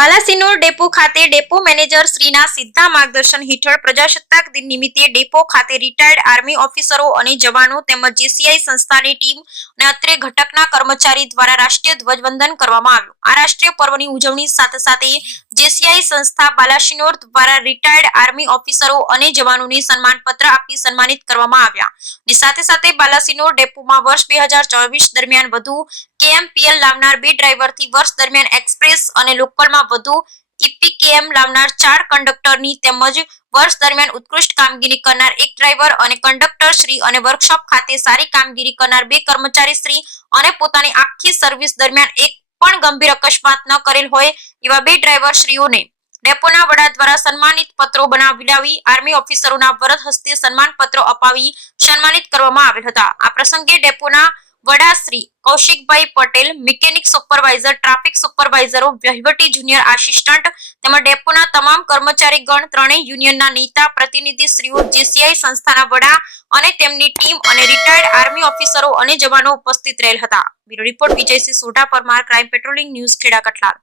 Balasinor depot ખાતે depot manager શ્રીના સીધા માર્ગદર્શન હેઠળ પ્રજાસત્તાક દિન નિમિત્તે ડેપો ખાતે રિટાયર્ડ આર્મી ઓફિસરો અને જવાનો તેમજ જેસીઆઈ સંસ્થાની ટીમ અને અત્રે ઘટકના કર્મચારી દ્વારા રાષ્ટ્રીય ધ્વજવંદન કરવામાં આવ્યું. આ રાષ્ટ્રીય પર્વની ઉજવણી સાથે સાથે જેસીઆઈ સંસ્થા બાલાસિનોર દ્વારા રિટાયર્ડ આર્મી ઓફિસરો અને જવાનોને સન્માનપત્ર આપી સન્માનિત કરવામાં આવ્યા. અને સાથે સાથે બાલાસિનોર ડેપોમાં વર્ષ બે દરમિયાન વધુ કેએમપીએલ લાવનાર બે ડ્રાઈવરથી વર્ષ દરમિયાન એક્સપ્રેસ અને લોકલમાં વધુ ઈપીકેએમ લાવનાર ચાર કંડક્ટરની તેમજ વર્ષ દરમિયાન ઉત્કૃષ્ટ કામગીરી કરનાર એક ડ્રાઈવર અને કંડક્ટર શ્રી અને વર્કશોપ ખાતે સારી કામગીરી કરનાર બે કર્મચારી શ્રી અને પોતાની આખી સર્વિસ દરમિયાન એક પણ ગંભીર અકસ્માત ન કરેલ હોય એવા બે ડ્રાઈવર શ્રીઓને ડેપોના વડા દ્વારા સન્માનિત પત્રો બનાવી આર્મી ઓફિસરોના વરદ હસ્તે સન્માન પત્રો અપાવી સન્માનિત કરવામાં આવેલ હતા. આ પ્રસંગે ડેપોના વડા Shri Kaushikbhai Patel mechanic supervisor traffic સુપરવાઇઝરો વહીવટી જુનિયર આસિસ્ટન્ટ તેમજ ડેપોના તમામ કર્મચારીગણ ત્રણેય યુનિયનના નેતા પ્રતિનિધિશ્રીઓ જેસીઆઈ સંસ્થાના વડા અને તેમની ટીમ અને રિટાયર્ડ આર્મી ઓફિસરો અને જવાનો ઉપસ્થિત રહેલ હતા. Bureau report Vijaysinh Sodha Parmar crime patrolling news Kheda Katlal